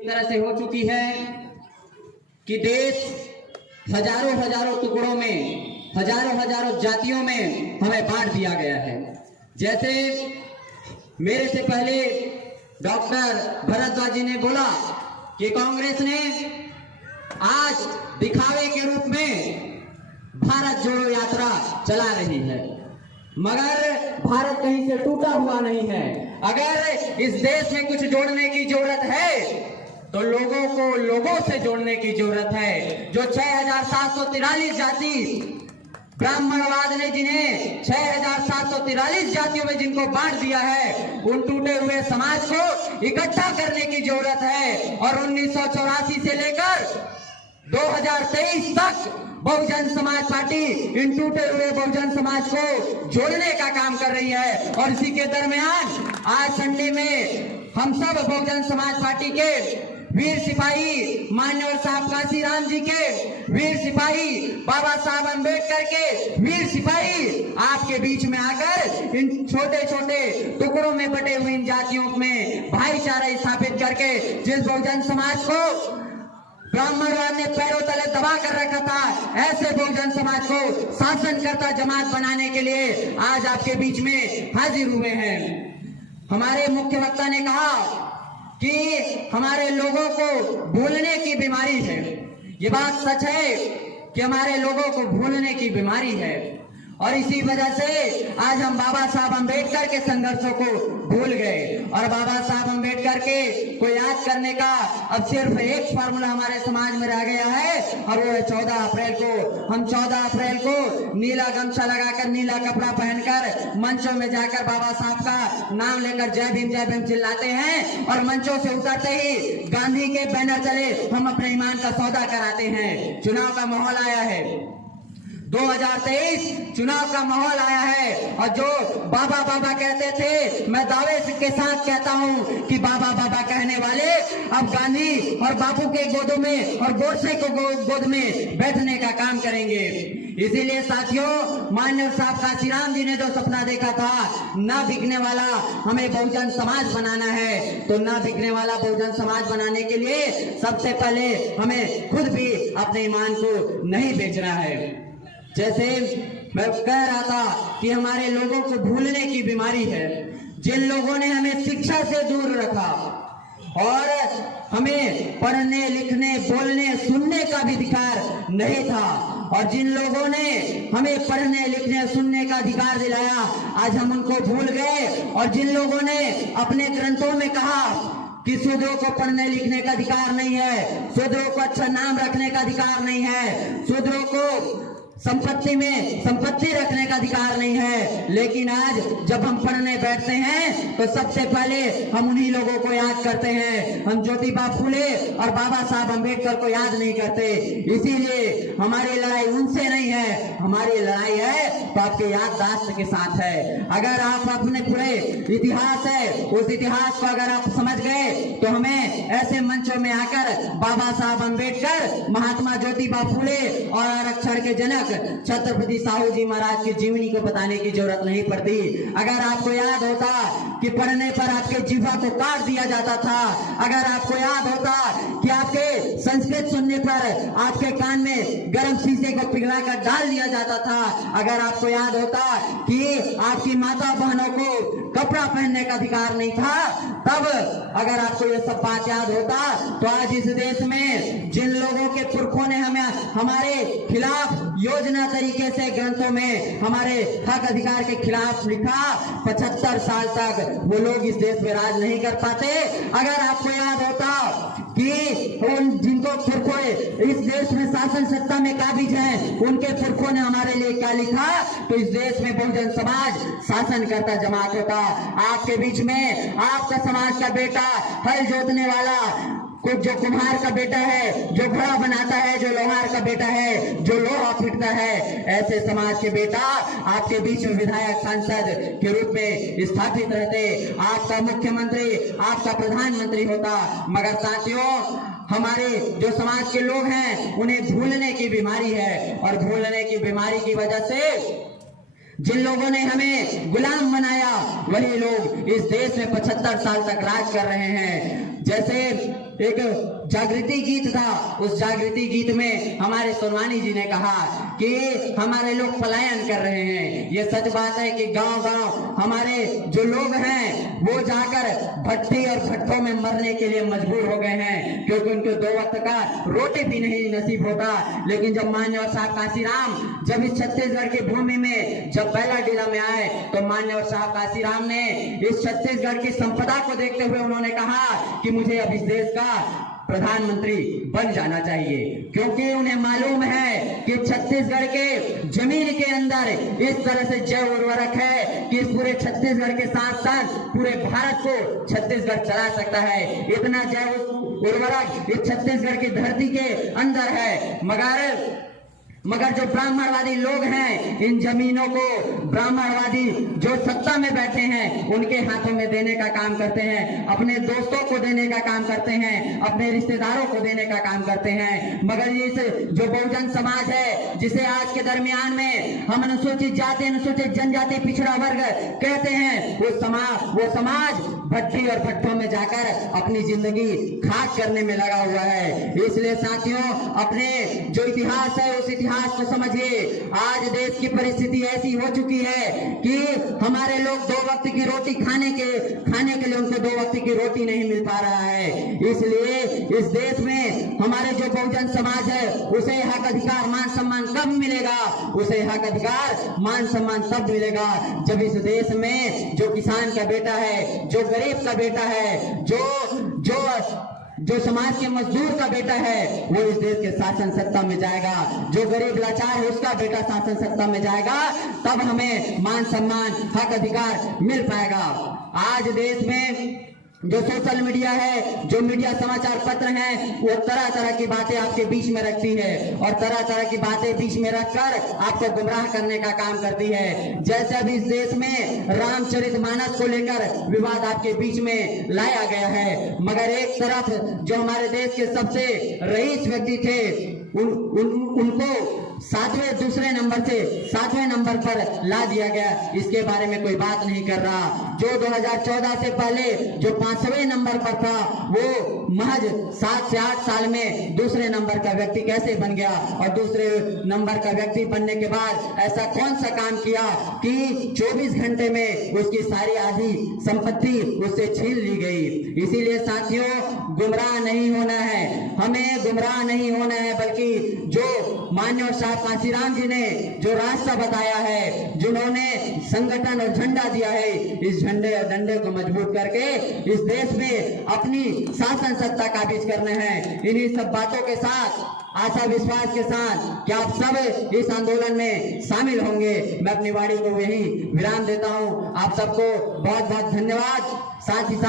तरह से हो चुकी है कि देश हजारों हजारों टुकड़ों में, हजारों हजारों जातियों में हमें बांट दिया गया है। जैसे मेरे से पहले डॉक्टर भरद्वाज जी ने बोला कि कांग्रेस ने आज दिखावे के रूप में भारत जोड़ो यात्रा चला रही है, मगर भारत कहीं से टूटा हुआ नहीं है। अगर इस देश में कुछ जोड़ने की जरूरत है तो लोगों को लोगों से जोड़ने की जरूरत है। जो 6,743 जाति ब्राह्मणवाद ने जिन्हें 6,743 जातियों में जिनको बांट दिया है, उन टूटे हुए समाज को इकट्ठा करने की जरूरत है। और 1984 से लेकर 2023 तक बहुजन समाज पार्टी इन टूटे हुए बहुजन समाज को जोड़ने का काम कर रही है। और इसी के दरमियान आज संडे में हम सब बहुजन समाज पार्टी के वीर सिपाही मान्यवर साहब काशीराम जी के वीर सिपाही, बाबा साहब अम्बेडकर के वीर सिपाही आपके बीच में आकर इन छोटे छोटे टुकड़ों में बटे हुए इन जातियों में भाईचारा स्थापित करके जिस बहुजन समाज को ब्राह्मणवाद ने पैरों तले दबा कर रखा था, ऐसे बहुजन समाज को शासनकर्ता जमात बनाने के लिए आज आपके बीच में हाजिर हुए हैं। हमारे मुख्य वक्ता ने कहा कि हमारे लोगों को भूलने की बीमारी है। ये बात सच है कि हमारे लोगों को भूलने की बीमारी है, और इसी वजह से आज हम बाबा साहब अम्बेडकर के संघर्षों को भूल गए। और बाबा साहब अम्बेडकर के को याद करने का अब सिर्फ एक फार्मूला हमारे समाज में रह गया है, और वो है 14 अप्रैल को। हम 14 अप्रैल को नीला गमछा लगाकर, नीला कपड़ा पहनकर मंचों में जाकर बाबा साहब का नाम लेकर जय भीम चिल्लाते हैं, और मंचों से उतरते ही गांधी के बैनर तले हम अपने ईमान का सौदा कराते हैं। चुनाव का माहौल आया है, 2023 चुनाव का माहौल आया है, और जो बाबा बाबा कहते थे, मैं दावे के साथ कहता हूं कि बाबा बाबा कहने वाले अब गांधी और बापू के गोदों में और गोडसे को गोद में बैठने का काम करेंगे। इसीलिए साथियों, मान्यवर साहब काशीराम जी ने जो सपना देखा था, ना बिकने वाला हमें बहुजन समाज बनाना है, तो ना बिकने वाला बहुजन समाज बनाने के लिए सबसे पहले हमें खुद भी अपने ईमान को नहीं बेचना है। जैसे मैं कह रहा था कि हमारे लोगों को भूलने की बीमारी है। जिन लोगों ने हमें शिक्षा से दूर रखा और हमें पढ़ने लिखने बोलने सुनने का भी अधिकार नहीं था, और जिन लोगों ने हमें पढ़ने लिखने सुनने का अधिकार दिलाया, आज हम उनको भूल गए। और जिन लोगों ने अपने ग्रंथों में कहा कि शूद्रों को पढ़ने लिखने का अधिकार नहीं है, शूद्रों को अच्छा नाम रखने का अधिकार नहीं है, शूद्रों को संपत्ति में संपत्ति रखने का अधिकार नहीं है, लेकिन आज जब हम पढ़ने बैठते हैं तो सबसे पहले हम उन्हीं लोगों को याद करते हैं। हम ज्योतिबा फूले और बाबा साहब अम्बेडकर को याद नहीं करते। इसीलिए हमारी लड़ाई उनसे नहीं है, हमारी लड़ाई है तो आपके याददाश्त के साथ है। अगर आप अपने पूरे इतिहास है, उस इतिहास को अगर आप समझ गए तो हमें ऐसे मंचों में आकर बाबा साहब अम्बेडकर, महात्मा ज्योतिबा फूले और आरक्षण के जनक छत्रपति साहू जी महाराज की जीवनी को बताने की जरूरत नहीं पड़ती। अगर आपको याद होता कि पढ़ने पर आपके जीवा को काट दिया जाता था, अगर आपको याद होता कि आपके संस्कृत सुनने पर आपके कान में गर्म शीशे को पिघलाकर डाल दिया जाता था, अगर आपको याद होता कि आपकी माता बहनों को कपड़ा पहनने का अधिकार नहीं था, तब अगर आपको ये सब बात याद होता तो आज इस देश में जिन लोगों के पुरखों ने हमें हमारे खिलाफ योजना तरीके से ग्रंथों में हमारे हक अधिकार के खिलाफ लिखा, 75 साल तक वो लोग इस देश में राज नहीं कर पाते। अगर आपको याद होता कि उन जिनको पुरखों इस देश में शासन सत्ता में काबिज हैं, उनके पुरखों ने हमारे लिए क्या लिखा, तो इस देश में बहुजन समाज शासनकर्ता जमात होता। आपके बीच में आपका समाज का बेटा, हल जोतने वाला, जो कुम्हार का बेटा है, जो घड़ा बनाता है, जो लोहार का बेटा है, जो लोहा पीटता है, ऐसे समाज के बेटा आपके बीच में विधायक सांसद के रूप में स्थापित रहते, आपका मुख्यमंत्री, आपका प्रधानमंत्री होता। मगर साथियों, हमारे जो समाज के लोग हैं उन्हें भूलने की बीमारी है, और भूलने की बीमारी की वजह से जिन लोगों ने हमें गुलाम बनाया, वही लोग इस देश में 75 साल तक राज कर रहे हैं। जैसे एक जागृति गीत था। उस जागृति गीत में हमारे सोनवानी जी ने कहा कि हमारे लोग पलायन कर रहे हैं। ये सच बात है कि गांव-गांव हमारे जो लोग हैं वो जाकर भट्टी और भट्टों में मरने के लिए मजबूर हो गए हैं, क्योंकि उनको 2 वक्त का रोटी भी नहीं नसीब होता। लेकिन जब मान्यवर साहब काशीराम जब इस छत्तीसगढ़ की भूमि में जब पहला जिला में आए तो मान्यवर साहब काशीराम ने इस छत्तीसगढ़ की संपदा को देखते हुए उन्होंने कहा कि मुझे अब इस देश का प्रधानमंत्री बन जाना चाहिए, क्योंकि उन्हें मालूम है कि छत्तीसगढ़ के जमीन के अंदर इस तरह से जैव उर्वरक है कि इस पूरे छत्तीसगढ़ के साथ साथ पूरे भारत को छत्तीसगढ़ चला सकता है। इतना जैव उर्वरक इस छत्तीसगढ़ की धरती के अंदर है। मगर जो ब्राह्मणवादी लोग हैं इन जमीनों को ब्राह्मणवादी जो सत्ता में बैठे हैं उनके हाथों में देने का काम करते हैं, अपने दोस्तों को देने का काम करते हैं, अपने रिश्तेदारों को देने का काम करते हैं। मगर इस जो बहुजन समाज है जिसे आज के दरमियान में हम अनुसूचित जाति अनुसूचित जनजाति पिछड़ा वर्ग कहते हैं, वो समाज भट्टी और भट्टों में जाकर अपनी जिंदगी खाक करने में लगा हुआ है। इसलिए साथियों, अपने जो इतिहास है उस इतिहास को समझिए। आज देश की परिस्थिति ऐसी हो चुकी है कि हमारे लोग 2 वक्त की रोटी खाने के लिए उनको 2 वक्त की रोटी नहीं मिल पा रहा है। इसलिए इस देश में हमारे जो बहुजन समाज है उसे हक अधिकार मान सम्मान कब मिलेगा? उसे हक अधिकार मान सम्मान तब मिलेगा जब इस देश में जो किसान का बेटा है, जो गरीब का बेटा है, जो समाज के मजदूर का बेटा है वो इस देश के शासन सत्ता में जाएगा, जो गरीब लाचार है उसका बेटा शासन सत्ता में जाएगा, तब हमें मान सम्मान हक अधिकार मिल पाएगा। आज देश में जो सोशल मीडिया है, जो मीडिया समाचार पत्र हैं, वो तरह तरह की बातें आपके बीच में रखती है और तरह तरह की बातें बीच में रखकर आपको गुमराह करने का काम करती है। जैसे अभी इस देश में रामचरितमानस को लेकर विवाद आपके बीच में लाया गया है, मगर एक तरफ जो हमारे देश के सबसे रईस व्यक्ति थे उनको 7वें नंबर पर ला दिया गया। इसके बारे में कोई बात नहीं कर रहा। जो 2014 से पहले जो 5वें नंबर पर था वो महज 7 से 8 साल में दूसरे नंबर का व्यक्ति कैसे बन गया, और दूसरे नंबर का व्यक्ति बनने के बाद ऐसा कौन सा काम किया कि 24 घंटे में उसकी सारी आधी संपत्ति उससे छीन ली गई। इसीलिए साथियों, गुमराह नहीं होना है, हमें गुमराह नहीं होना है, बल्कि जो मान्यवर साहब काशीराम जी ने जो रास्ता बताया है, जिन्होंने संगठन और झंडा दिया है, इस झंडे और डंडे को मजबूत करके इस देश में अपनी शासन सत्ता काबिज करने हैं। इन्हीं सब बातों के साथ, आशा विश्वास के साथ कि आप सब इस आंदोलन में शामिल होंगे, मैं अपनी वाणी को यही विराम देता हूं। आप सबको बहुत बहुत धन्यवाद। साथ ही साथ